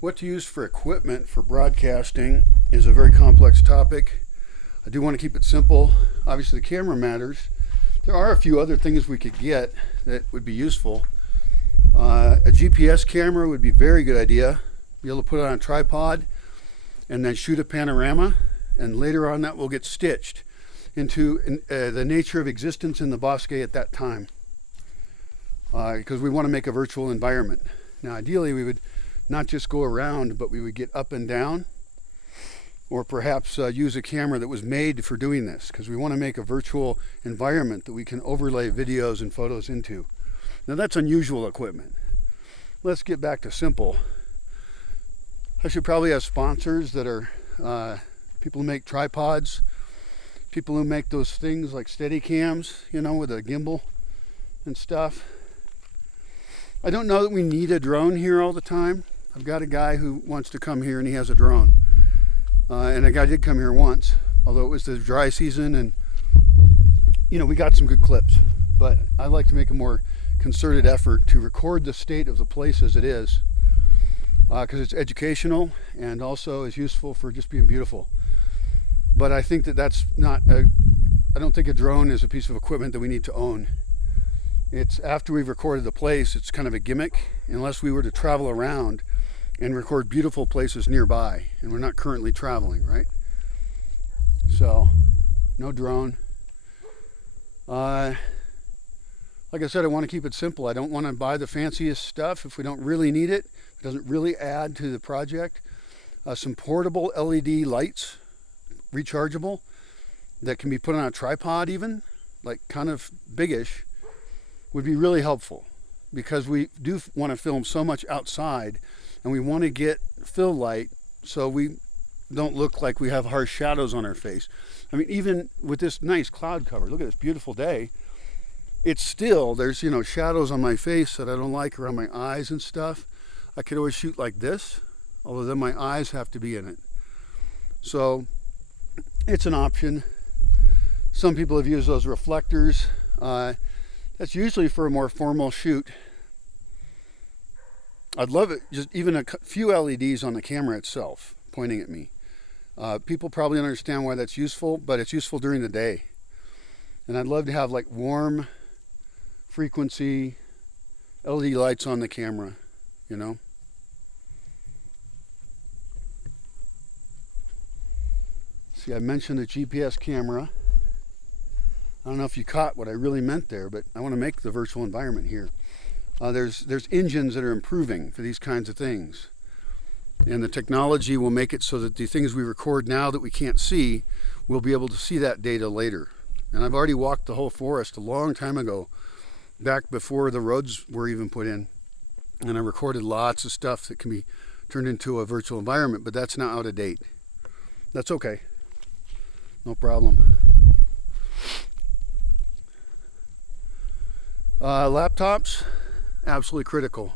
What to use for equipment for broadcasting is a very complex topic. I do want to keep it simple. Obviously the camera matters. There are a few other things we could get that would be useful. A GPS camera would be a very good idea. Be able to put it on a tripod and then shoot a panorama, and later on that will get stitched into the nature of existence in the Bosque at that time, because we want to make a virtual environment. Now ideally we would not just go around, but we would get up and down, or perhaps use a camera that was made for doing this, because we want to make a virtual environment that we can overlay videos and photos into. Now that's unusual equipment. Let's get back to simple. I should probably have sponsors that are people who make tripods, people who make those things like steady cams, you know, with a gimbal and stuff. I don't know that we need a drone here all the time. I've got a guy who wants to come here and he has a drone. And a guy did come here once, although it was the dry season, and you know, we got some good clips. But I like to make a more concerted effort to record the state of the place as it is, because it's educational and also is useful for just being beautiful. But I think that that's not I don't think a drone is a piece of equipment that we need to own. It's after we've recorded the place, it's kind of a gimmick, unless we were to travel around and record beautiful places nearby, and we're not currently traveling, right? So no drone. Like I said, I want to keep it simple. I don't want to buy the fanciest stuff if we don't really need it. It doesn't really add to the project. Some portable LED lights, rechargeable, that can be put on a tripod even, like kind of biggish, would be really helpful, because we do want to film so much outside, and we want to get fill light so we don't look like we have harsh shadows on our face. I mean, even with this nice cloud cover, look at this beautiful day, it's still, there's, you know, shadows on my face that I don't like around my eyes and stuff. I could always shoot like this, although then my eyes have to be in it. So it's an option. Some people have used those reflectors. That's usually for a more formal shoot. I'd love it, just even a few LEDs on the camera itself pointing at me. People probably understand why that's useful, but it's useful during the day. And I'd love to have like warm frequency LED lights on the camera, you know. See, I mentioned a GPS camera. I don't know if you caught what I really meant there, but I want to make the virtual environment here. There's engines that are improving for these kinds of things. And the technology will make it so that the things we record now that we can't see, we'll be able to see that data later. And I've already walked the whole forest a long time ago, back before the roads were even put in. And I recorded lots of stuff that can be turned into a virtual environment, but that's now out of date. That's okay. No problem. Laptops, absolutely critical.